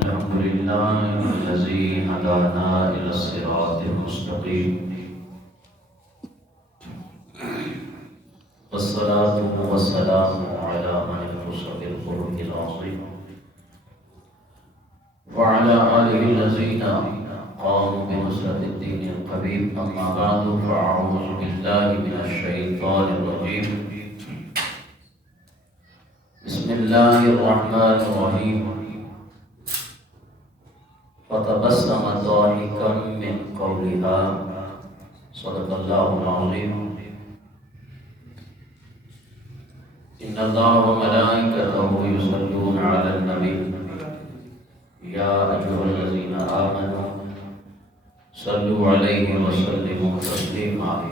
الحمد لله الذي هدانا إلى الصراط المستقيم والصلاة والسلام على من اختص بالقرب العظيم وعلى آله الذين قاموا بنصرة الدين القويم أما بعد فأعوذ بالله من الشيطان الرجيم بسم الله الرحمن الرحيم فتبسم ضاحكا من قولها صدق الله العظيم إن الله وملائكته يصلون على النبي يا أيها الذين آمنوا صلوا عليه وسلموا تسليما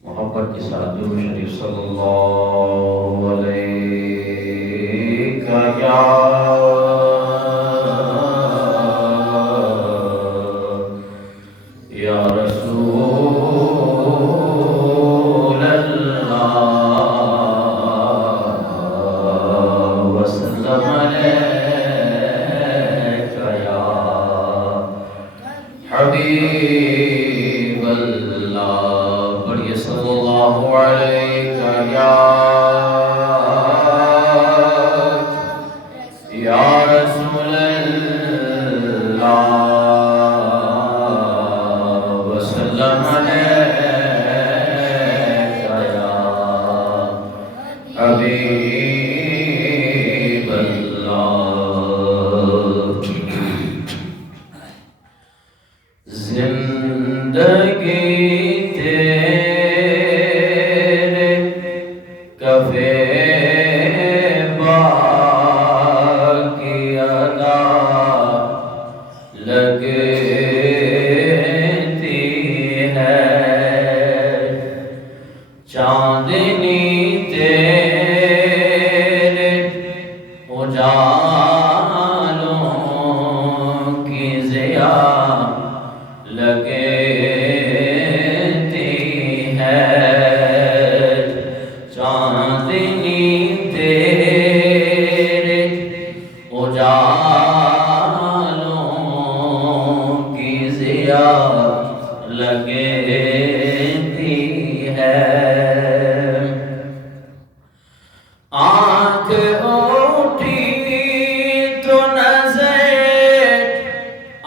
محبت کے ساتھ درود شریف صلی اللہ علیہ یا رسول اللہ وسلم علیک یا حبیب اللہ پڑھیے صلی اللہ علیہ یا رسول اللہ وسلم علیک یا حبیب اللہ زندگی چاندنی تیرے اجالوں کی ضیا لگتی ہے چاندنی تیرے اجالوں کی ضیا لگتی ہے آنکھ اٹھی تو نظر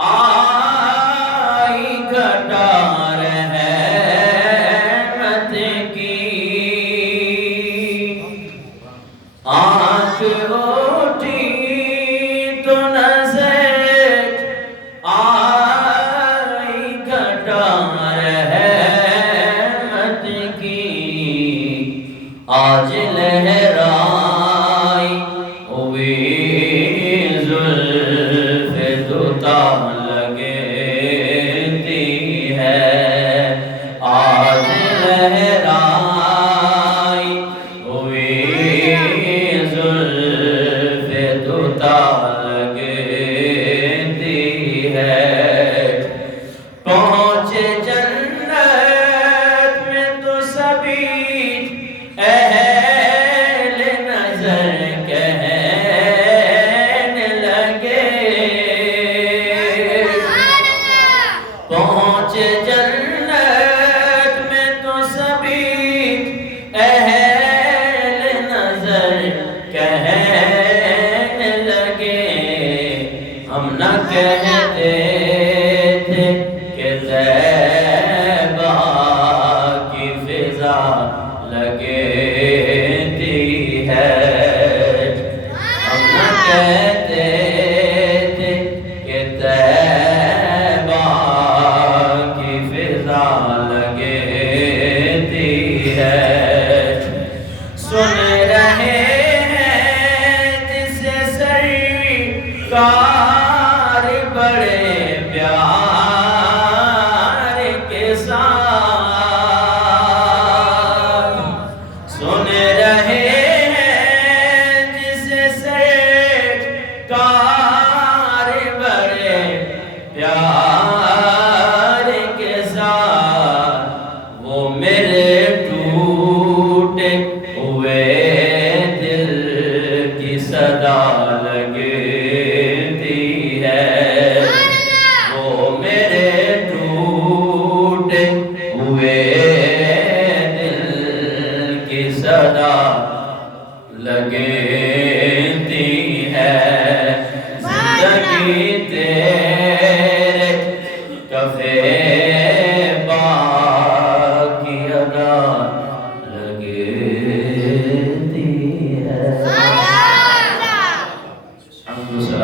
آئی گٹار رحمت کی آنکھ اٹھی تو نظر آئی گٹار رحمت کی آج لہرائی ہوئی زلف دوتا لگتی ہے آج لہرائی ہوئی زلف دوتا لگتی ہے پہنچے جنت میں تو سبھی اہل نظر کہنے لگے پہنچے جنت میں تو سبھی اہل نظر کہنے لگے ہم نہ کہتے تھے کہ طیبہ کی فضا لگتی ہے ہم نہ کہتے تھے کہ طیبہ کی فضا لگتی ہے سن رہے ہیں جسے سرکار بڑے پیار کے ساتھ سن رہے ہیں جسے سرکار بڑے پیار کے ساتھ وہ میرے ٹوٹے ہوئے دل کی صدا لگتی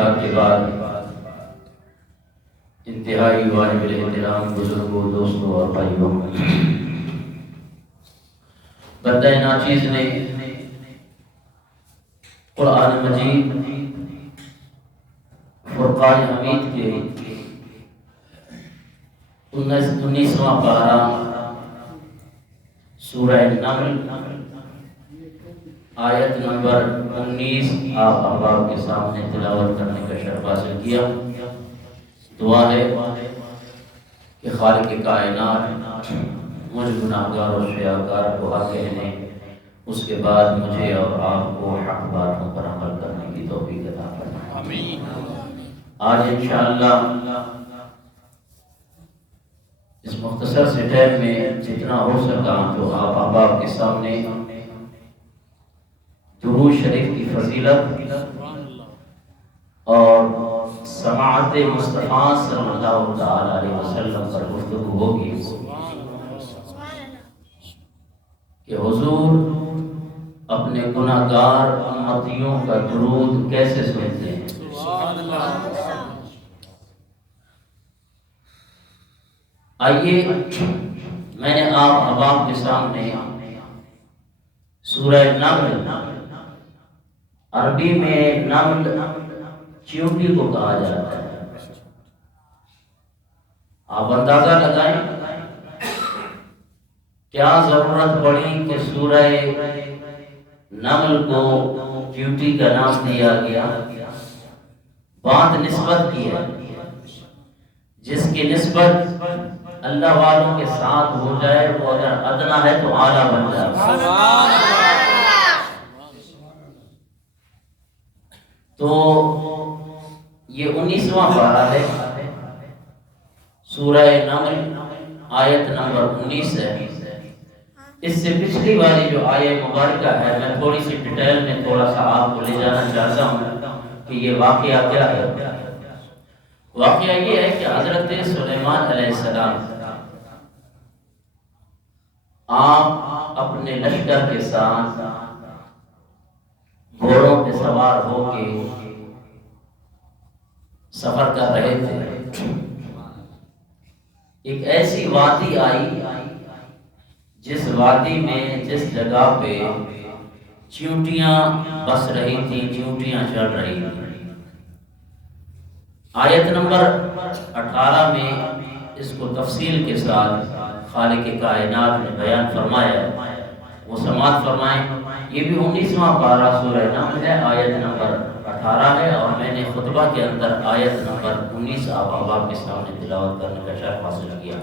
انصات کے بعد انتہائی واجب الاحترام بزرگوں، دوستوں اور بھائیوں، بندہ ناچیز نے قرآن مجید فرقان حمید کے 19واں پارہ سورہ نمل آیت نمبر 19 آپ احباب کے سامنے تلاوت کرنے کا شرف حاصل کیا۔ دعا ہے کہ خالق کائنات مجھ گناہگار اور شیاکار کو حق کہنے، اس کے بعد مجھے اور آپ کو حق باتوں پر عمل کرنے کی توفیق عطا فرمائے۔ آمین۔ آج انشاءاللہ اس مختصر سے ٹائم میں جتنا ہو سکا جو آپ احباب کے سامنے درود شریف کی فضیلت اور سماعت مصطفیٰ صلی اللہ تعالی علیہ وسلم پر گفتگو ہوگی کہ حضور اپنے گناہگار امتیوں کا درود کیسے سنتے ہیں۔ آئیے میں نے آپ احباب کے سامنے سورہ نمل، عربی میں نمل چیونٹی کو کہا جاتا ہے، آپ اندازہ لگائیں کیا ضرورت پڑی کہ سورہ نمل کو چیونٹی کا نام دیا گیا۔ بات نسبت کی ہے، جس کی نسبت اللہ والوں کے ساتھ ہو جائے وہ اگر ادنا ہے تو اعلیٰ بن جائے۔ تو یہ 19واں پارہ ہے، سورہ نمل آیت نمبر 19 ہے۔ اس سے پچھلی والی جو آیت مبارکہ ہے میں تھوڑی سی ڈیٹیل میں تھوڑا سا آپ کو لے جانا چاہتا ہوں کہ یہ واقعہ کیا ہے۔ واقعہ یہ ہے کہ حضرت سلیمان علیہ السلام آپ اپنے لشکر کے ساتھ گھوڑوں پہ سوار ہو کے سفر کر رہے تھے۔ ایک ایسی وادی آئی جس وادی میں جس جگہ پہ چیونٹیاں بس رہی تھیں، چیونٹیاں چل رہی تھیں۔ آیت نمبر 18 میں اس کو تفصیل کے ساتھ خالق کائنات نے بیان فرمایا ہے، وہ سماعت فرمائیں۔ یہ بھی 19واں پارہ سورہ نمل ہے، آیت نمبر 18 ہے، اور میں نے خطبہ کے اندر آیت نمبر 19 آپ احباب کے سامنے تلاوت کرنے کا شرف حاصل کیا۔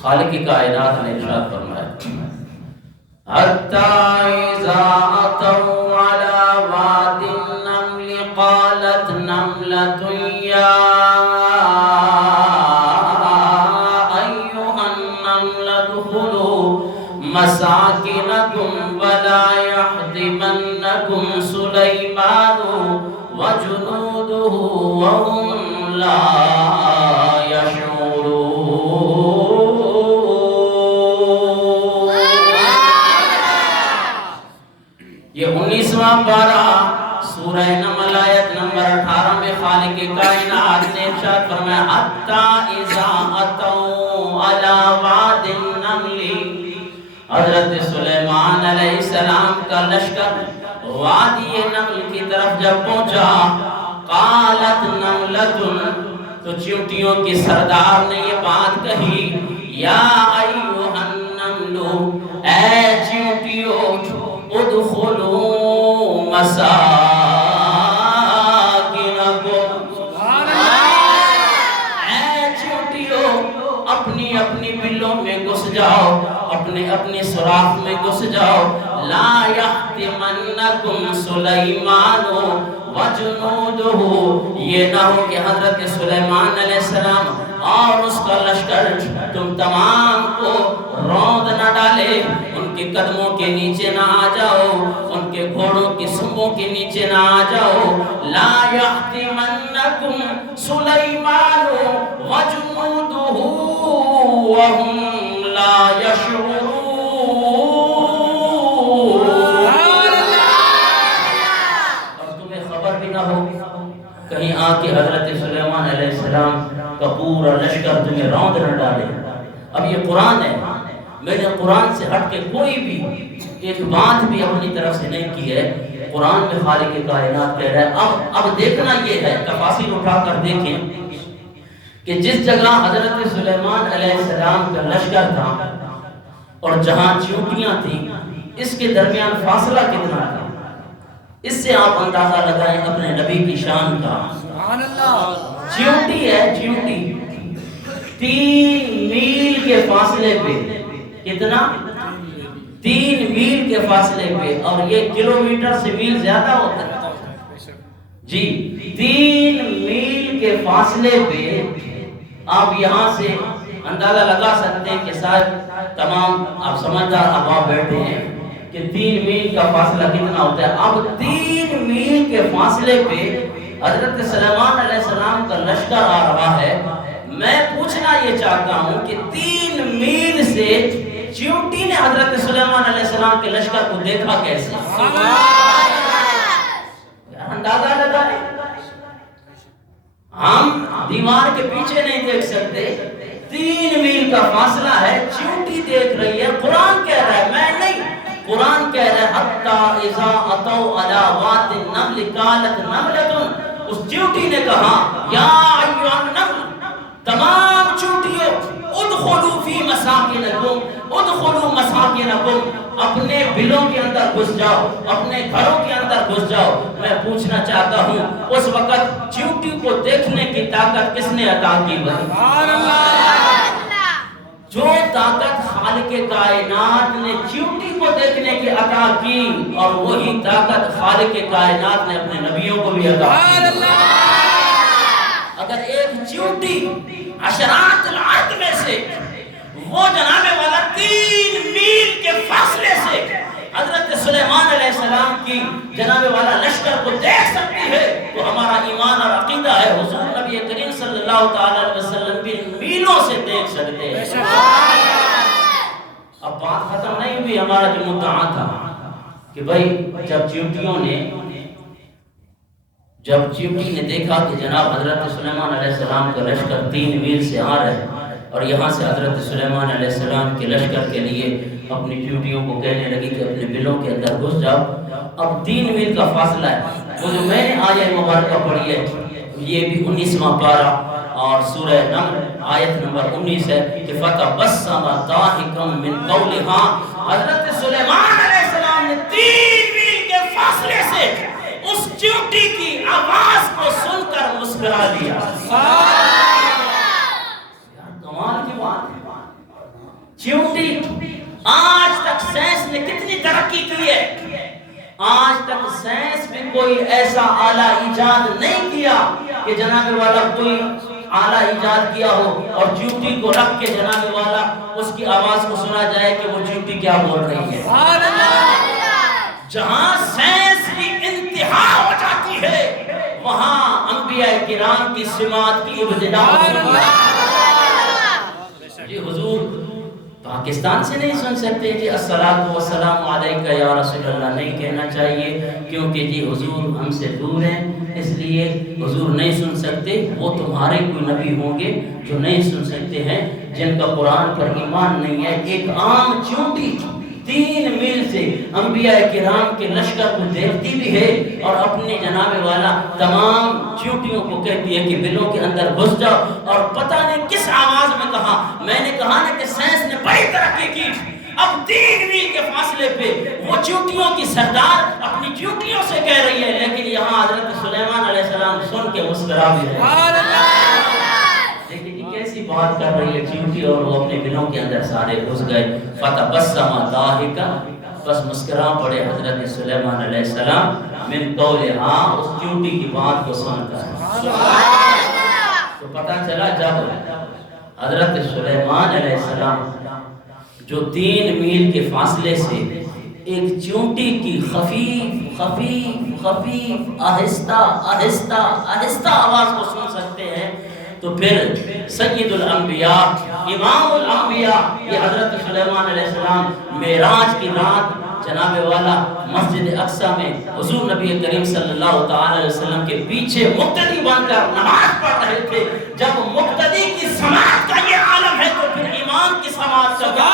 خالق کائنات نے ارشاد فرمایا، حَتَّى إِذَا أَتَوْا عَلَى وَادِ النَّمْلِ قَالَتْ نَمْلَةٌ يَا أَيُّهَا النَّمْلُ ادْخُلُوا مَسَاكِنَكُمْ وَلَا يَحْطِمَنَّكُمْ سُلَيْمَانُ وَجُنُودُهُ وَهُمْ لَا يَشْعُرُونَ۔ یہ 19واں پارہ سورہ نمل آیت نمبر 18 میں خالق کائنات نے ارشاد فرمایا، حَتَّى إِذَا أَتَوْا عَلَى وَادِ النَّمْلِ، حضرت سلیمان علیہ السلام کا لشکر وادی نمل کی طرف جب پہنچا، قالت نملۃ، تو چیونٹیوں کی سردار نے یہ بات کہی، یا ایھا النمل، اے چیونٹیوں، ادخلوا مساکنکم، اے چیونٹیوں اپنی اپنی بلوں میں گھس جاؤ، اپنے اپنے سوراخ میں گھس جاؤ، لا یحتمنکم سلیمان وجنودہ، یہ نہ ہو کہ حضرت سلیمان علیہ السلام اور اس کا لشکر تم تمام کو روند نہ ڈالے، ان کے قدموں کے نیچے نہ آ جاؤ، ان کے گھوڑوں کی سنگوں کے نیچے نہ آ جاؤ، لا یحتمنکم سلیمان وجنودہ وہم لا یشعرون۔ اور تمہیں خبر بھی نہ ہو کہیں آ کے حضرت سلیمان علیہ السلام کا پورا لشکر تمہیں روند نہ ڈالے۔ اب یہ قرآن ہے، میں نے قرآن سے ہٹ کے کوئی بھی ایک بات بھی اپنی طرف سے نہیں کی ہے۔ قرآن میں خالق کائنات کہہ رہا ہے۔ اب دیکھنا یہ ہے، تفاصیل اٹھا کر دیکھیں کہ جس جگہ حضرت سلیمان علیہ السلام کا لشکر تھا اور جہاں چیونٹیاں تھیں، اس کے درمیان فاصلہ کتنا تھا؟ اس سے آپ اندازہ لگائیں اپنے نبی کی شان کا۔ سبحان اللہ۔ چیونٹی ہے، چیونٹی 3 میل کے فاصلے پہ، کتنا؟ 3 میل کے فاصلے پہ، اور یہ کلومیٹر سے میل زیادہ ہوتا ہے جی۔ 3 میل کے فاصلے پہ آپ یہاں سے اندازہ لگا سکتے ہیں کہ شاید تمام آپ سمجھدار احباب بیٹھے ہیں کہ 3 میل کا فاصلہ کتنا ہوتا ہے۔ اب 3 میل کے فاصلے پہ حضرت سلیمان علیہ السلام کا لشکر آ رہا ہے۔ میں پوچھنا یہ چاہتا ہوں کہ 3 میل سے چیونٹی نے حضرت سلیمان علیہ السلام کے لشکر کو دیکھا کیسے؟ اندازہ لگائیں۔ ہم دیوار کے پیچھے نہیں دیکھ سکتے، 3 میل کا فاصلہ ہے، چیونٹی دیکھ رہی ہے۔ قرآن کہہ رہا ہے، میں نہیں، قرآن کہہ رہا ہے حتی اذا اتوا علی واد النمل قالت نملۃ، اس چیونٹی نے کہا یا ایھا النمل، تمام چیونٹیوں ادخلوا فی مساکنکم، ادخلوا مساکنکم، اپنے بلوں کے اندر گھس جاؤ، اپنے گھروں کے اندر گھس جاؤ۔ میں پوچھنا چاہتا ہوں اس وقت چیونٹی کو دیکھنے کی طاقت کس نے عطا کی؟ سبحان اللہ۔ جو طاقت خالق کائنات نے چیونٹی کو دیکھنے کی عطا کی، اور وہی طاقت خالق کائنات نے اپنے نبیوں کو بھی عطا کی۔ اگر ایک چیونٹی عشرات الارض میں سے، وہ جناب والا 3 میل کے فاصلے سے حضرت سلیمان علیہ السلام کی جناب والا لشکر کو دیکھ سکتی ہے، تو ہمارا ایمان اور عقیدہ ہے حضور نبی کریم صلی اللہ تعالی علیہ وسلم بھی میلوں سے دیکھ سکتے ہیں۔ اب بات ختم نہیں ہوئی، ہمارا جو مدعا تھا کہ بھائی جب چیونٹی نے دیکھا کہ جناب حضرت سلیمان علیہ السلام کا لشکر 3 میل سے آ رہا ہے، اور یہاں سے حضرت سلیمان علیہ السلام کے لشکر کے لیے اپنی چیونٹیوں کو کہنے لگی کہ اپنے بلوں کے اندر گھس جاؤ۔ اب 3 میل کا فاصلہ ہے۔ وہ جو میں نے آیت مبارکہ پڑھی ہے، یہ بھی 19واں پارہ اور سورہ نمل آیت نمبر 19 ہے کہ فَتَبَسَّمَ ضَاحِكًا مِّن قَوْلِهَا، حضرت سلیمان علیہ السلام نے 3 میل کے فاصلے سے اس چیونٹی کی آواز کو سن کر مسکرا دیا۔ کمال کی بات ہے۔ چیونٹی، آج تک سائنس نے کتنی ترقی کی ہے، آج تک سائنس میں کوئی ایسا آلہ ایجاد نہیں کیا کہ جناب والا کوئی آلہ ایجاد کیا ہو اور چیونٹی کو رکھ کے جناب والا اس کی آواز کو سنا جائے کہ وہ چیونٹی کیا بول رہی ہے۔ جہاں سائنس کی انتہا ہو جاتی ہے، وہاں انبیاء کرام کی سمات کی ابتدا ہوتی ہے۔ جی حضور پاکستان سے نہیں سن سکتے جی الصلاۃ والسلام علیکہ یا رسول اللہ، نہیں کہنا چاہیے، کیونکہ جی حضور ہم سے دور ہیں، اس لیے حضور نہیں سن سکتے۔ وہ تمہارے کوئی نبی ہوں گے جو نہیں سن سکتے ہیں، جن کا قرآن پر ایمان نہیں ہے۔ ایک عام چیونٹی 3 میل سے انبیاء کرام کے لشکر کو دیکھتی بھی ہے اور اپنے جناب والا تمام چیونٹیوں کو کہتی ہے کہ بلوں کے اندر گھس جاؤ، اور پتہ نہیں کس آواز میں کہا۔ میں نے کہا نا کہ سائنس نے بڑی ترقی کی، اب 3 میل کے فاصلے پہ وہ چیونٹیوں کی سردار اپنی چیونٹیوں سے کہہ رہی ہے، لیکن یہاں حضرت سلیمان علیہ السلام سن کے مسکرا بھی رہے۔ لیکن کیسی بات کر رہی ہے چیونٹی، اور وہ اپنے بلوں کے اندر سارے گھس گئے۔ فَتَبَسَّمَ ضَاحِكًا، بس مسکرا پڑے حضرت سلیمان علیہ السلام من قولها، اس چیونٹی کی بات کو سن کر۔ تو پتہ چلا جب حضرت سلیمان علیہ السلام جو 3 میل کے فاصلے سے ایک چیونٹی کی خفیف خفیف خفیف آہستہ آہستہ آہستہ آواز کو سن سکتے ہیں، تو پھر سید الانبیاء امام الانبیاء یہ حضرت سلیمان علیہ السلام معراج کی رات جناب والا مسجد اقصی میں حضور نبی کریم صلی اللہ تعالی علیہ وسلم کے پیچھے مقتدی بن کر نماز پڑھ رہے تھے. جب مقتدی کی سماعت کا یہ عالم ہے تو پھر امام کی سماعت کا کیا؟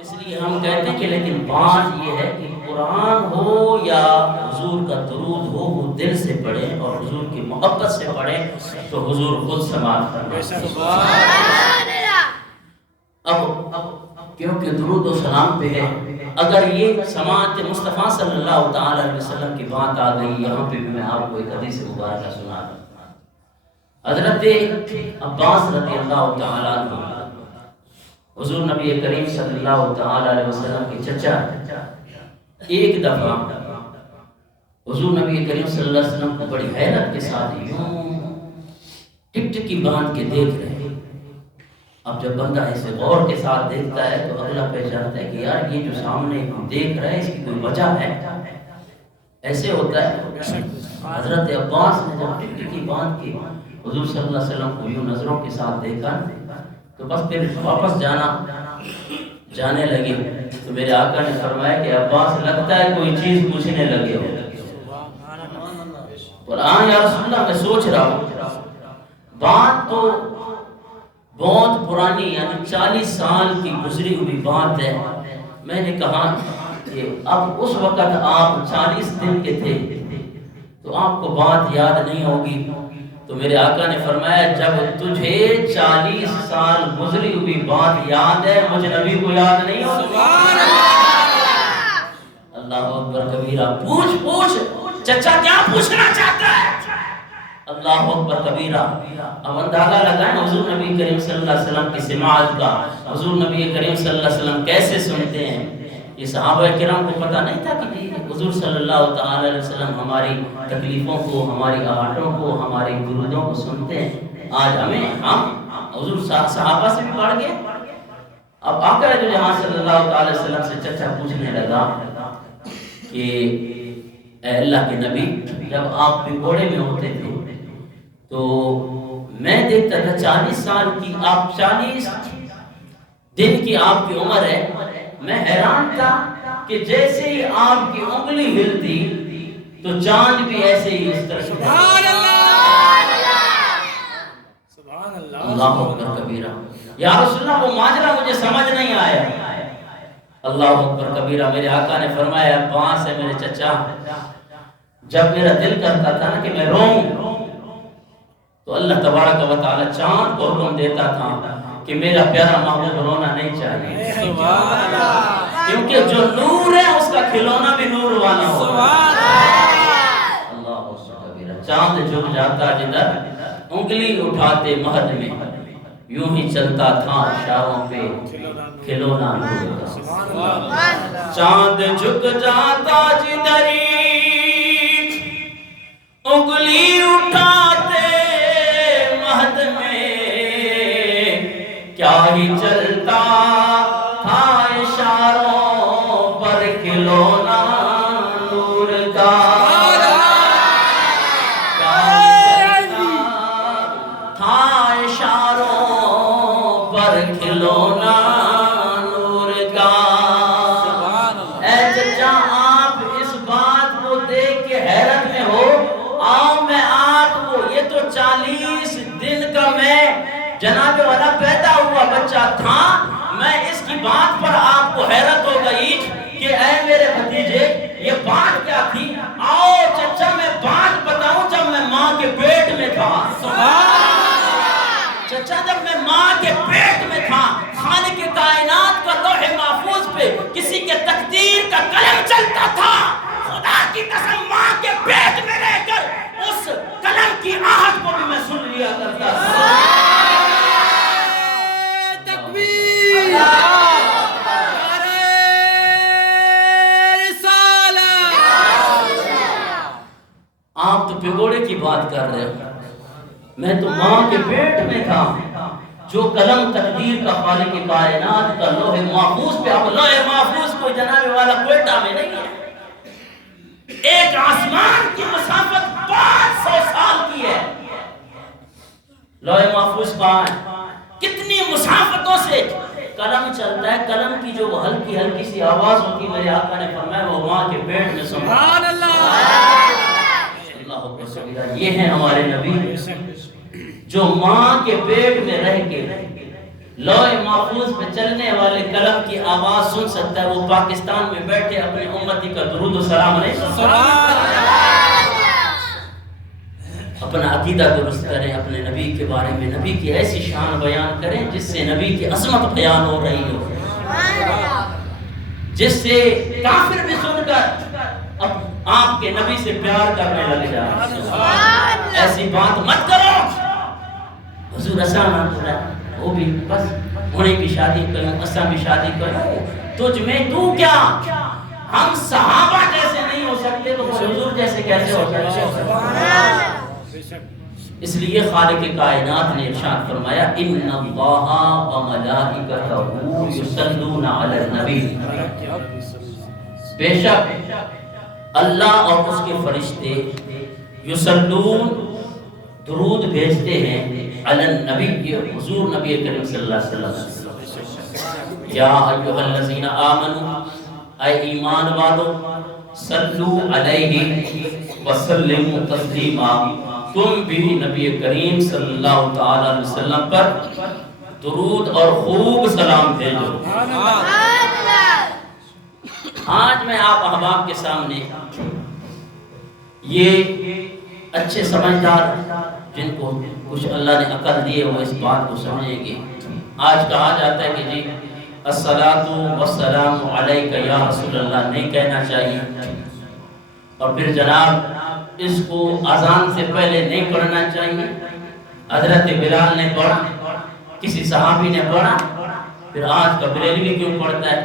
اس لیے ہم کہتے ہیں کہ لیکن بات یہ ہے کہ قرآن ہو یا حضور کا درود ہو وہ دل سے پڑھے اور حضور کی محبت سے پڑھے تو حضور خود سماعت فرمائے. اب کیونکہ درود و سلام پہ ہے, اگر یہ سماعت مصطفیٰ صلی اللہ تعالی علیہ وسلم کی بات آ گئی, یہاں پہ بھی میں آپ کو ایک حدیث مبارکہ سنا دوں. حضرت عباس رضی اللہ تعالی عنہ حضور نبی کریم صلی اللہ تعالی علیہ وسلم کے چچا, ایک دفعہ حضور نبی کریم صلی اللہ علیہ وسلم کو بڑی حیرت کے ساتھ یوں ٹکٹکی باندھ کے دیکھ رہے ہیں. اب جب بندہ اسے غور کے ساتھ دیکھتا ہے تو اگلا پہچانتا ہے کہ یار یہ جو سامنے ہم دیکھ رہے ہیں اس کی کوئی وجہ ہے. ایسے ہوتا ہے. حضرت عباس نے جب ٹکٹکی باندھ کے حضور صلی اللہ علیہ وسلم کو یوں نظروں کے ساتھ دیکھا تو بس پھر واپس جانے لگے تو میرے آقا نے فرمایا کہ عباس لگتا ہے کوئی چیز پوچھنے لگے ہو. قرآن یا رسول اللہ میں سوچ رہا ہوں بات تو بہت پرانی یعنی 40 سال کی گزری ہوئی بات ہے. میں نے کہا کہ اب اس وقت آپ 40 دن کے تھے تو آپ کو بات یاد نہیں ہوگی. تو میرے آقا نے فرمایا جب تجھے 40 سال گزری ہوئی بات یاد ہے مجھے نبی کو یاد نہیں ہو. سبحان اللہ. اللہ اکبر کبیرہ. پوچھ چچا کیا پوچھنا چاہتا ہے. اللہ اکبر کبیرہ. اب اندازہ لگائیں حضور نبی کریم صلی اللہ علیہ وسلم کی سماعت کا. حضور نبی کریم صلی اللہ علیہ وسلم کیسے سنتے ہیں. یہ صحابہ کرام کو پتہ نہیں تھا کہ حضور صلی اللہ تعالی علیہ وسلم ہماری تکلیفوں کو, ہماری آہٹوں کو, ہماری درودوں کو سنتے ہیں. آج ہم حضور صحابہ سے بھی بڑھ گئے. اب آقا جو جہاں صلی اللہ تعالی وسلم سے چچا پوچھنے لگا کہ اے اللہ کے نبی جب آپ بگوڑے میں ہوتے تھے تو میں دیکھتا تھا 40 سال کی آپ 40 دن کی آپ کی عمر ہے. میں حیران تھا کہ جیسے ہی آپ کی انگلی ہلتی تو چاند بھی ایسے ہی اس طرح. سبحان اللہ. اللہ اکبر کبیرہ. یا رسول اللہ وہ ماجرا مجھے سمجھ نہیں آیا. اللہ اکبر کبیرہ. میرے آقا نے فرمایا عباس ہے میرے چچا جب میرا دل کرتا تھا نا کہ میں روؤں تو اللہ تبارک و تعالی چاند کو حکم دیتا تھا کہ میرا پیارا محبوب رونا نہیں چاہیے. سبحان اللہ. کیونکہ جو نور ہے اس کا کھلونا بھی نور والا ہو. سبحان اللہ. اللہ کبیرہ. چاند جھک جاتا جدھر انگلی اٹھاتے مہد میں یوں ہی چلتا تھا اشاروں پہ کھلونا نور کا. سبحان اللہ. چاند جھک جاتا جدھر انگلی اٹھاتے مہد میں کیا ہی چلتا تھا اشاروں پر کھلونا نور کا. کیا ہی چلتا تھا اشاروں پر کھلونا نور کا. اے چچا آپ اس بات کو دیکھ کے حیرت میں ہو. آؤ میں آپ کو یہ تو 40 دن کا میں جناب والا پیدا ہوا بچہ تھا. میں اس کی بات پر آپ کو حیرت ہو گئی کہ اے میرے بھتیجے یہ بات کیا تھی. آؤ چچا میں بات بتاؤں جب میں ماں کے پیٹ میں تھا. چچا جب میں ماں کے پیٹ میں تھا خالق کائنات کا لوح محفوظ پہ کسی کے تقدیر کا قلم چلتا تھا. خدا کی قسم ماں کے پیٹ میں رہ کر اس قلم کی آہٹ کو بھی میں سن لیا کرتا تھا. آپ تو پگوڑے کی بات کر رہے ہو. میں تو ماں کے پیٹ میں تھا. جو قلم تقدیر کا خالق کائنات کا لوح محفوظ پہ. اب لوح محفوظ کو جناب والا کوئٹہ میں نہیں ہے. ایک آسمان کی مسافت 500 سال کی ہے. لوح محفوظ کہاں ہے؟ کتنی مسافتوں سے قلم قلم چلتا ہے، قلم کی جو ہلکی ہلکی سی آواز ہوتی، میرے آقا نے فرمایا وہ ماں کے پیٹ میں سبحان اللہ اللہ اکبر۔ یہ ہیں ہمارے نبی جو ماں کے پیٹ میں رہ کے لوح محفوظ پہ چلنے والے قلم کی آواز سن سکتا ہے۔ وہ پاکستان میں بیٹھے اپنے امتی کا درود و سلام علیہ اپنا عقیدہ درست کریں، اپنے نبی کے بارے میں نبی کی ایسی شان بیان کریں جس سے نبی کی عظمت بیان ہو رہی ہو، جس سے کافر بھی سن کر اب آپ کے نبی سے پیار کرنے لگ جائے۔ ایسی بات مت کرو حضور اسان وہ بھی بس انہیں بھی شادی کروں، اسان بھی شادی کروں، تجھ میں تو کیا، ہم صحابہ جیسے نہیں ہو سکتے تو حضور جیسے کیسے ہو سکتے؟ اس لیے خالق کائنات نے ارشاد فرمایا ان اللہ و ملائکتہ یصلون علی النبی، بے شک اللہ اور اس کے فرشتے یصلون درود بھیجتے ہیں علی النبی، حضور نبی کریم صلی اللہ علیہ وسلم۔ یا ایھا الذین آمنوا، اے ایمان والو، صلو علیہ وسلموا تسلیما، تم بھی نبی کریم صلی اللہ تعالی علیہ وسلم پر درود اور خوب سلام بھیجو۔ آج میں آپ احباب کے سامنے یہ اچھے سمجھدار جن کو کچھ اللہ نے عقل دیے وہ اس بات کو سمجھیں گے۔ آج کہا جاتا ہے کہ جی الصلاۃ والسلام علیک یا رسول اللہ نہیں کہنا چاہیے، اور پھر جناب اس کو اذان سے پہلے نہیں پڑھنا چاہیے۔ حضرت بلال نے پڑھا، کسی صحابی نے پڑھا، پھر آج کا بریلوی کیوں پڑھتا ہے؟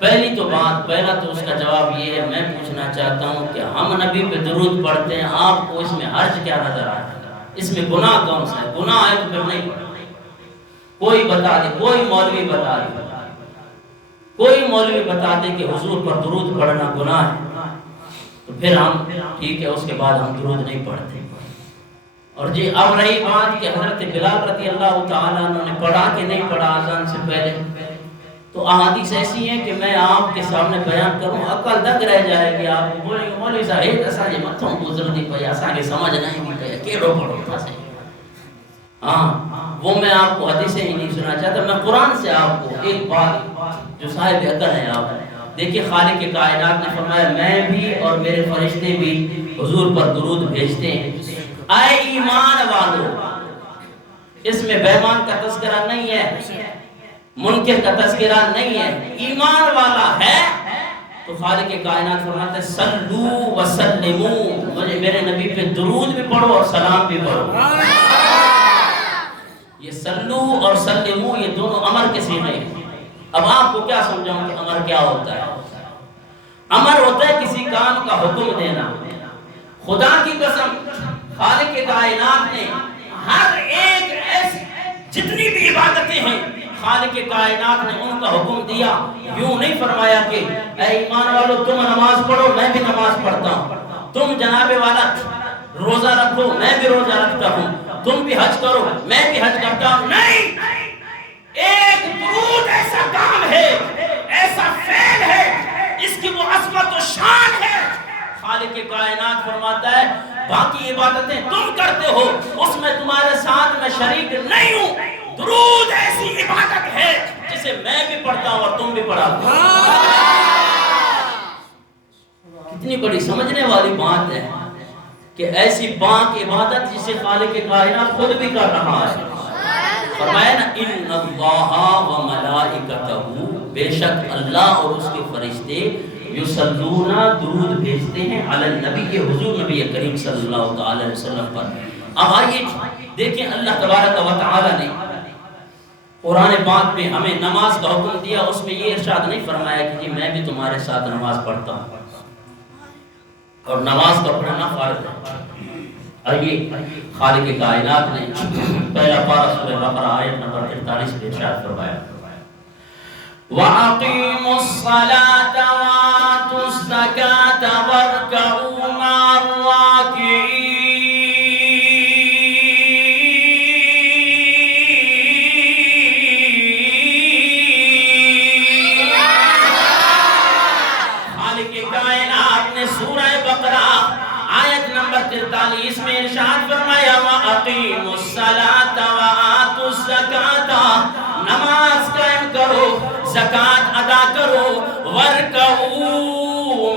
پہلی تو بات، پہلا تو اس کا جواب یہ ہے، میں پوچھنا چاہتا ہوں کہ ہم نبی پہ درود پڑھتے ہیں، آپ کو اس میں حرج کیا نظر آتا ہے؟ اس میں گناہ کون سا ہے؟ گناہ ہے تو پھر نہیں پڑھنا۔ کوئی بتا دے، کوئی مولوی بتا دے، کوئی مولوی بتا دے کہ حضور پر درود پڑھنا گناہ ہے، تو پھر ہم ٹھیک ہے، اس کے بعد ہم درود نہیں پڑھتے۔ اور جی اب رہی بات کہ حضرت بلال رضی اللہ تعالیٰ عنہ نے پڑھا کہ نہیں پڑھا اذان سے پہلے، تو احادیث ایسی ہیں کہ میں آپ کے سامنے بیان کروں عقل دنگ رہ جائے گی۔ آپ کو بولیں گے مولوی صاحب ایک ایسا جی متھوں گزر دی پئی اساں کے سمجھ نہیں پئی کیڑو پڑھو تھا صحیح۔ ہاں وہ میں آپ کو حدیثیں ہی نہیں سنا چاہتا، میں قرآن سے آپ کو ایک بات جو صاحب عقل ہے آپ دیکھیے، خالق کائنات نے فرمایا میں بھی اور میرے فرشتے بھی حضور پر درود بھیجتے ہیں۔ اے ایمان والو، اس میں بے ایمان کا تذکرہ نہیں ہے، منکر کا تذکرہ نہیں ہے، ایمان والا ہے تو خالق کائنات فرماتا ہے صلو وسلمو، مجھے میرے نبی پہ درود بھی پڑھو اور سلام بھی پڑھو۔ یہ صلو اور سلمو یہ دونوں امر کے صیغے ہیں۔ اب آپ کو کیا سمجھاؤں کہ امر کیا ہوتا ہے؟ امر ہوتا ہے کسی کام کا حکم دینا۔ خدا کی قسم خالق کائنات نے ہر ایک ایسی جتنی بھی عبادتیں ہیں خالق کائنات نے ان کا حکم دیا، یوں نہیں فرمایا کہ اے ایمان والو تم نماز پڑھو میں بھی نماز پڑھتا ہوں، تم جناب والا روزہ رکھو میں بھی روزہ رکھتا ہوں، تم بھی حج کرو میں بھی حج کرتا ہوں۔ نہیں، ایک درود ایسا کام ہے، ایسا فعل ہے، اس کی وہ عظمت و شان ہے، خالق کائنات فرماتا ہے باقی عبادتیں تم کرتے ہو اس میں تمہارے ساتھ میں شریک نہیں ہوں، درود ایسی عبادت ہے جسے میں بھی پڑھتا ہوں اور تم بھی پڑھا۔ کتنی بڑی سمجھنے والی بات ہے کہ ایسی پاک عبادت جسے خالق کائنات خود بھی کر رہا ہے۔ فرمایا نا ان اللہ و ملائکتہ، بے شک اللہ اور اس کے فرشتے یصلون درود بھیجتے ہیں علی النبی، کے حضور نبی کریم صلی اللہ تعالی علیہ وسلم پر۔ اب آئیے دیکھیں اللہ تبارک و تعالی نے قرآن پاک میں ہمیں نماز کا حکم دیا، اس میں یہ ارشاد نہیں فرمایا کہ جی میں بھی تمہارے ساتھ نماز پڑھتا ہوں، اور نماز کا پڑھنا فرض ہے۔ آئیے خالق کائنات نے پہلا پارہ سورہ بقرہ آیت نمبر 43 پہ ارشاد فرمایا وَأَقِيمُوا الصَّلَاةَ وَآتُوا الزَّكَاةَ وَارْكَعُوا مَعَ الرَّاكِعِينَ۔ 43 میں ارشاد فرمایا وَأَقِيمُوا الصَّلَاةَ وَآتُوا الزَّكَاةَ، نماز قائم کرو، زکوٰۃ ادا کرو، وَارْكَعُوا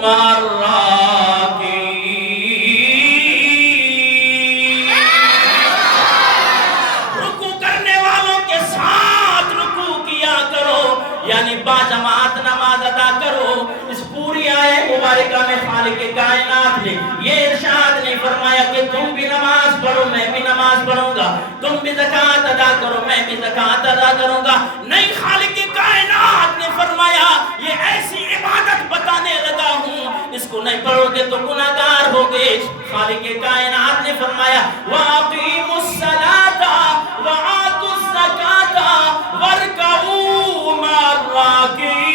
مَعَ الرَّاكِعِينَ، رکوع کرنے والوں کے ساتھ رکوع کیا کرو، یعنی باجماعت نماز ادا کرو۔ اس پوری آیت مبارکہ میں خالق کائنات نے یہ ارشاد نہیں فرمایا کہ تم بھی نماز پڑھو میں بھی نماز پڑھوں گا، تم بھی زکوٰۃ ادا کرو میں بھی زکوٰۃ ادا کروں گا، نہیں، خالق کائنات نے فرمایا یہ ایسی عبادت بتانے لگا ہوں اس کو نہیں پڑھو گے تو گناہگار ہوگے۔ خالق کائنات نے فرمایا وَأَقِيمُوا الصَّلَاةَ وَآتُوا الزَّكَاةَ وَارْكَعُوا مَعَ الرَّاكِعِينَ۔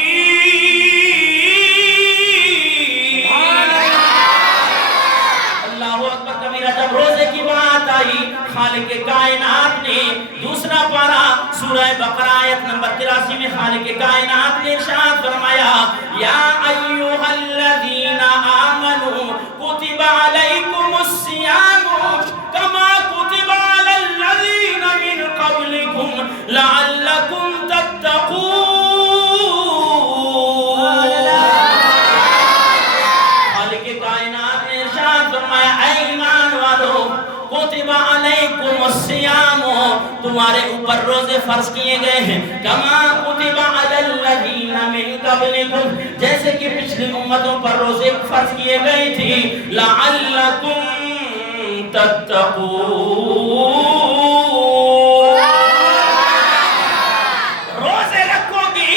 جب روزے کی بات آئی خالق کائنات نے دوسرا پارہ سورہ بقرہ آیت نمبر 83 میں خالق کائنات نے ارشاد فرمایا یا ایھا الذین آمنوا کتب علیکم الصیام کما کتب علی الذین من قبلکم لعلکم تتقون۔ خالق کائنات نے ارشاد فرمایا اے ایمان والو کتب علیکم الصیام، تمہارے اوپر روزے فرض کیے گئے ہیں، کما کتب علی الذین من قبلکم، جیسے کہ پچھلی امتوں پر روزے فرض کیے گئے تھے، لعلکم تتقون، روزے رکھو گی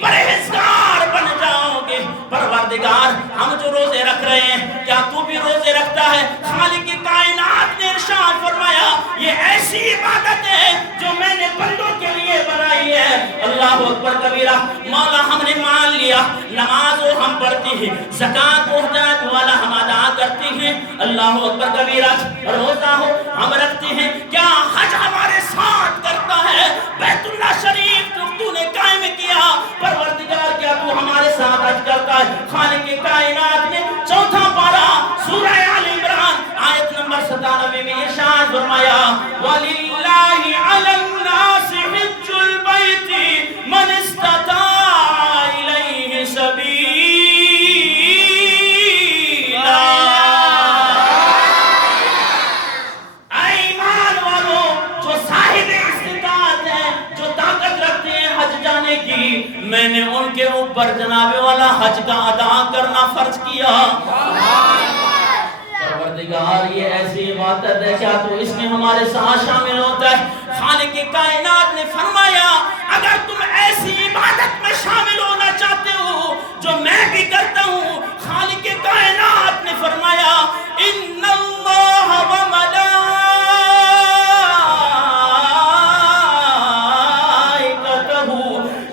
پرہیزگار بن جاؤ گے۔ پروردگار ہم جو روزے رکھ رہے ہیں کیا تو بھی روزے رکھتا ہے؟ خالق کائنات نے ارشاد فرمایا یہ ایسی عبادت ہے جو میں نے بندوں کے لیے بنائی ہے۔ اللہ اکبر کبیرہ، مولا ہم نے مان لیا نماز وہ ہم پڑھتے ہیں، زکوٰۃ و حجات والا ہم ادا کرتے ہیں، اللہ اکبر کبیرہ، روزہ ہو ہم رکھتے ہیں، کیا حج ہمارے ساتھ کرتا ہے؟ بیت اللہ شریف تو نے قائم کیا، پروردگار کیا تو ہمارے ساتھ حج کرتا ہے؟ خالق کائنات نے چوتھا پارہ سورہ آل عمران آیت نمبر 97 میں ارشاد فرمایا وَلِلَّهِ عَلَى النَّاسِ حِجُّ الْبَيْتِ مَنِ اسْتَطَاعَ إِلَيْهِ سَبِيلًا۔ ایمان والو جو صاحب استطاعت ہیں، جو طاقت رکھتے ہیں حج جانے کی، میں نے ان کے اوپر جناب والا حج کا ادا کرنا فرض کیا۔ پروردگار یہ ایسی عبادت ہے کیا تو اس میں ہمارے ساتھ شامل ہوتا ہے؟ خالق کائنات نے فرمایا اگر تم ایسی عبادت میں شامل ہونا چاہتے ہو جو میں بھی کرتا ہوں، خالق کائنات نے فرمایا ان اللہ و ملائکتہ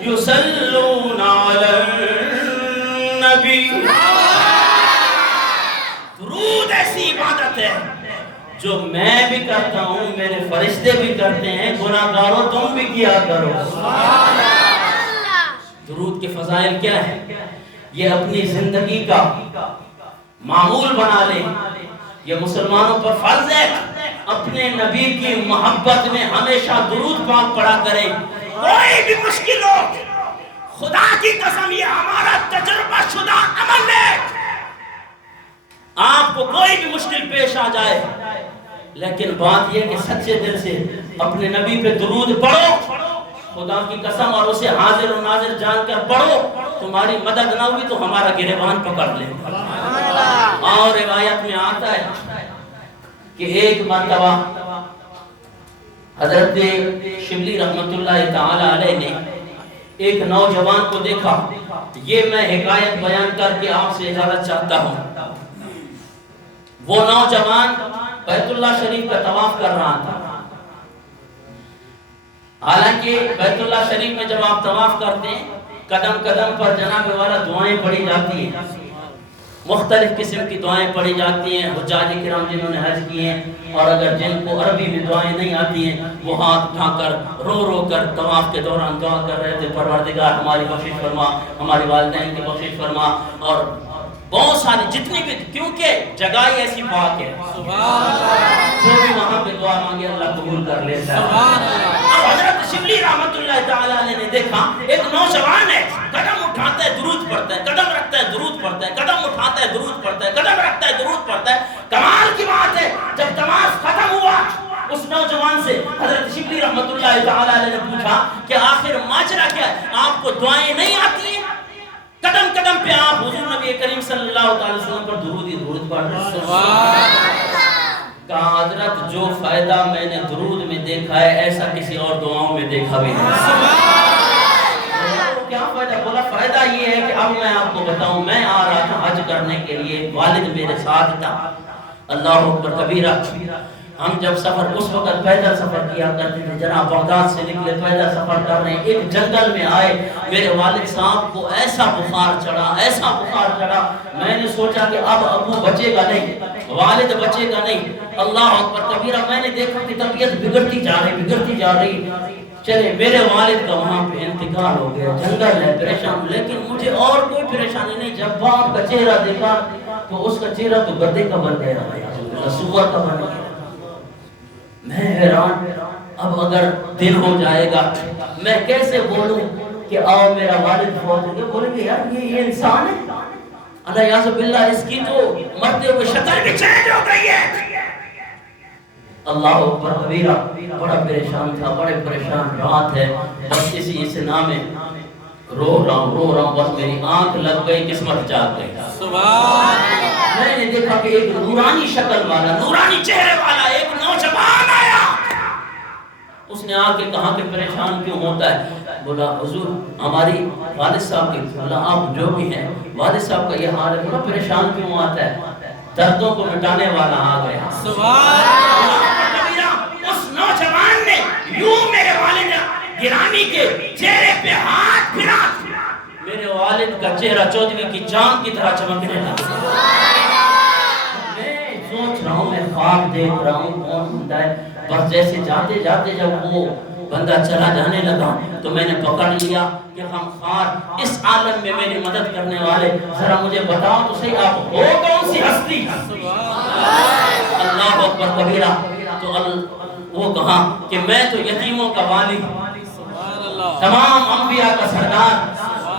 یصلون علی النبی، درود ایسی عبادت ہے جو میں بھی کرتا ہوں، میرے فرشتے بھی کرتے ہیں، گناہگاروں تم بھی کیا کرو۔ درود کے فضائل کیا ہے؟ یہ اپنی زندگی کا معمول بنا لیں، یہ مسلمانوں پر فرض ہے اپنے نبی کی محبت میں ہمیشہ درود پاک پڑھا کریں۔ کوئی بھی مشکل ہو، خدا کی قسم یہ ہمارا تجربہ شدہ عمل ہے، آپ کو کوئی بھی مشکل پیش آ جائے لیکن بات یہ کہ سچے دل سے اپنے نبی پہ درود پڑھو، خدا کی قسم، اور اسے حاضر و ناظر جان کر پڑھو، تمہاری مدد نہ ہوئی تو ہمارا گریبان پکڑ لے۔ اور روایت میں آتا ہے کہ ایک مرتبہ حضرت شبلی رحمت اللہ تعالی علیہ نے ایک نوجوان کو دیکھا، یہ میں حکایت بیان کر کے آپ سے اجازت چاہتا ہوں۔ وہ نوجوان بیت اللہ شریف کا طواف کر رہا تھا، حالانکہ بیت اللہ شریف میں جب آپ طواف کرتے ہیں قدم قدم پر جناب والا دعائیں پڑھی جاتی ہیں، مختلف قسم کی دعائیں پڑھی جاتی ہیں۔ حجاج کرام جنہوں نے حج کیے ہیں اور اگر جن کو عربی میں دعائیں نہیں آتی ہیں وہ ہاتھ اٹھا کر رو رو کر طواف کے دوران دعا کر رہے تھے، پروردگار ہماری بخشش فرما، ہمارے والدین کی بخشش فرما، اور بہت ساری جتنی بھی، کیونکہ جگہ ہی ایسی پاک ہے، جو بھی وہاں پہ دعا مانگے اللہ قبول کر لیتا ہے۔ اب حضرت شبلی رحمت اللہ تعالیٰ علیہ نے دیکھا ایک نوجوان ہے، قدم اٹھاتا ہے درود پڑھتا ہے، قدم رکھتا ہے درود پڑھتا ہے، قدم اٹھاتا ہے درود پڑھتا ہے، قدم رکھتا ہے درود پڑھتا ہے۔ کمال کی بات ہے، جب نماز ختم ہوا اس نوجوان سے حضرت شبلی رحمت اللہ تعالیٰ علیہ نے پوچھا کہ آخر ماجرا کیا ہے، آپ کو دعائیں نہیں آتی ہیں؟ قدم قدم پہ آپ حضور نبی کریم صلی اللہ علیہ وسلم پر درود ہی درود پڑھ رہے ہیں۔ کہا حضرت جو فائدہ میں نے درود میں دیکھا ہے ایسا کسی اور دعاؤں میں دیکھا بھی نہیں۔ کیا فائدہ؟ بولا فائدہ یہ ہے کہ اب میں آپ کو بتاؤں، میں آ رہا تھا حج کرنے کے لیے، والد میرے ساتھ تھا، اللہ اکبر کبیرہ۔ ہم جب سفر اس وقت پیدل سفر کیا کرتے تھے، جناب بغداد سے نکلے پیدل سفر کر رہے ہیں، ایک جنگل میں آئے، میرے والد صاحب کو ایسا بخار چڑھا، ایسا بخار چڑھا، میں نے سوچا کہ اب ابو بچے گا نہیں، والد بچے گا نہیں، اللہ اکبر کبیرہ۔ میں نے دیکھا کہ طبیعت بگڑتی جا رہی، چلے میرے والد کا وہاں پہ انتقال ہو گیا، جنگل ہے، پریشان، لیکن مجھے اور کوئی پریشانی نہیں۔ جب باپ کا چہرہ دیکھا تو اس کا چہرہ تو گدے کا بن گیا، سور کا بن گیا۔ میں حیران، اب اگر دن ہو جائے گا میں کیسے بولوں کہ آؤ میرا والد فوت ہو گیا؟ بولیں گے یار یہ انسان ہے، اللہ یعوذ باللہ، اس کی تو مرتے ہوئے شکل بھی چینج ہو گئی ہے۔ اللہ اکبر کبیرہ، بڑا پریشان تھا، بڑے پریشان، رات ہے، بس اسی اسنا میں رو رہا ہوں، بس میری آنکھ لگ گئی، قسمت جاگ گئی۔ سبحان اللہ۔ میں نے دیکھا کہ ایک نورانی شکل والا، نورانی چہرے والا ایک نوجوان آیا، اس نے آ کے کہا کہ پریشان کیوں ہوتا ہے؟ بولا حضور ہماری والد صاحب کی، بولا آپ جو بھی ہیں والد صاحب کا یہ حال ہے، بولا پریشان کیوں آتا ہے؟ دردوں کو مٹانے والا آ گیا۔ سبحان اللہ۔ اس نوجوان نے یوں میرے والد گرامی کے چہرے پہ ہاتھ پھرا، میرے والد کا چہرہ چودھویں کی چاند کی طرح چمکنے لگا۔ میں سوچ رہا ہوں، میں خواب دیکھ رہا ہوں کون ہوتا ہے، بس جیسے جاتے جاتے جب وہ بندہ چلا جانے لگا تو میں نے پکڑ لیا کہ ہم خار اس عالم میں میری مدد کرنے والے، ذرا مجھے بتاؤ تو صحیح آپ ہو کون سی ہستی؟ اللہ اکبر کبیرہ۔ تو وہ کہا کہ میں تو یتیموں کا والی، تمام انبیاء کا سردار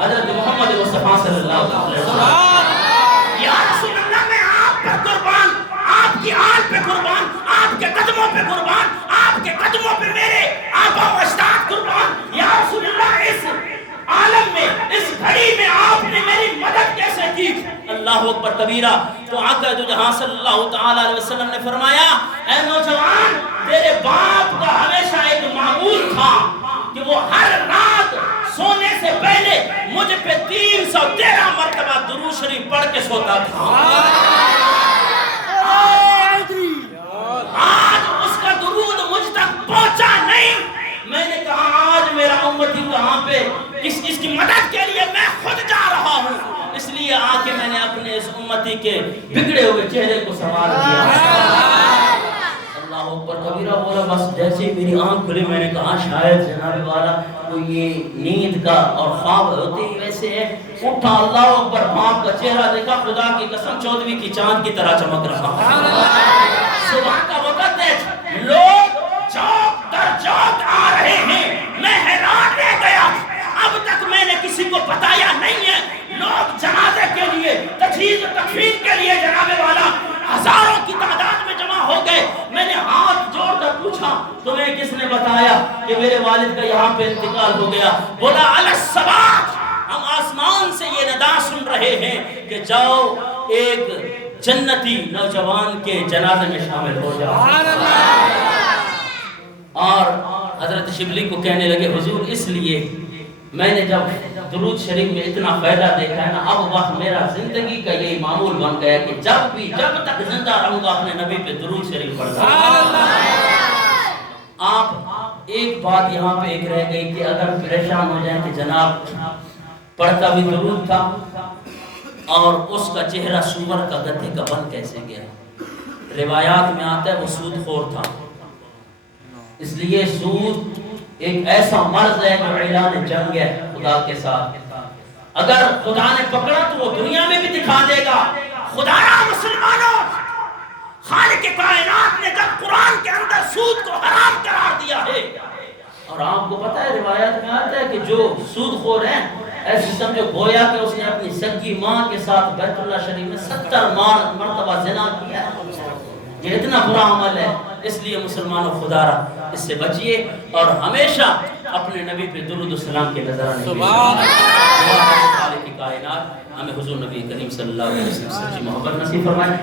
حضرت محمد مصطفیٰ صلی اللہ علیہ وسلم۔ یا رسول اللہ، میں آپ پر قربان، آپ کی آل پہ قربان، آپ کے قدموں پہ قربان، آپ کے قدموں پہ میرے آبا و اجداد قربان۔ یا رسول اللہ، اس عالم میں، اس گھڑی میں آپ نے میری مدد کیسے کی؟ اللہ اکبر کبیرہ۔ تو آقا دو جہاں صلی اللہ تعالی علیہ وسلم نے فرمایا، اے نوجوان، تیرے باپ کا ہمیشہ ایک معمول تھا کہ وہ ہر رات سونے سے پہلے مجھ پہ 313 مرتبہ درود شریف پڑھ کے سوتا تھا۔ آج اس کا درود مجھ تک پہنچا نہیں۔ میں نے کہا آج میرا امتی کہاں پہ، اس کی مدد کے لیے میں خود جا رہا ہوں، اس لیے آ کے میں نے اپنے اس امتی کے بگڑے ہوئے چہرے کو سنوار دیا۔ اللہ اکبر کبیرہ۔ بولا بس جیسے میری آنکھ کھلی میں نے کہا شاید جناب والا تو یہ نیند کا اور خواب ہوتے ہی ویسے ہے۔ اٹھا، اللہ اکبر، باپ کا چہرہ دیکھا، خدا کی قسم چودھویں کی چاند کی طرح چمک رہا۔ صبح کا وقت ہے، لوگ چوک در چوک آ رہے ہیں، میں حیران رہ گیا، اب تک میں نے کسی کو بتایا نہیں ہے۔ لوگ جنازے کے لیے، تجہیز و تکفین کے لیے جناب والا ہزاروں کی تعداد میں جمع ہو گئے۔ میں نے ہاتھ جوڑ کر پوچھا تمہیں کس نے بتایا کہ میرے والد کا یہاں پہ انتقال ہو گیا؟ بولا علی السماء، ہم آسمان سے یہ ندا سن رہے ہیں کہ جاؤ ایک جنتی نوجوان کے جنازے میں شامل ہو جاؤ۔ اور حضرت شبلی کو کہنے لگے حضور اس لیے میں نے جب درود شریف میں اتنا فائدہ دیکھا ہے نا، اب وقت میرا زندگی کا یہی معمول بن گیا کہ جب تک زندہ رہوں گا اپنے نبی پہ درود شریف پڑھتا۔ آپ ایک بات یہاں پہ ایک رہ گئی کہ اگر پریشان ہو جائیں کہ جناب پڑھتا بھی درود تھا اور اس کا چہرہ سور کا گدھے کا بن کیسے گیا؟ روایات میں آتا ہے وہ سود خور تھا، اس لیے سود ایک ایسا مرض ہے جو اعلان جنگ ہے خدا کے ساتھ۔ اگر خدا نے پکڑا تو وہ دنیا میں بھی دکھا دے گا. خدایا مسلمانوں، خالق کائنات نے جب قرآن کے اندر سود کو حرام قرار دیا ہے، اور آپ کو پتہ ہے روایت میں آتا ہے کہ جو سود خور ہیں ایسے سمجھو گویا کہ اس نے اپنی سگی ماں کے ساتھ بیت اللہ شریف میں 70 مرتبہ زنا کیا ہے. یہ اتنا برا عمل ہے. اس لیے مسلمانوں خدا را اس سے بچیے اور ہمیشہ اپنے نبی پہ درود و سلام کے نظرانے سبحان اللہ. خالق کائنات ہمیں حضور نبی کریم صلی اللہ علیہ وسلم سے محبت نصیب فرمائے.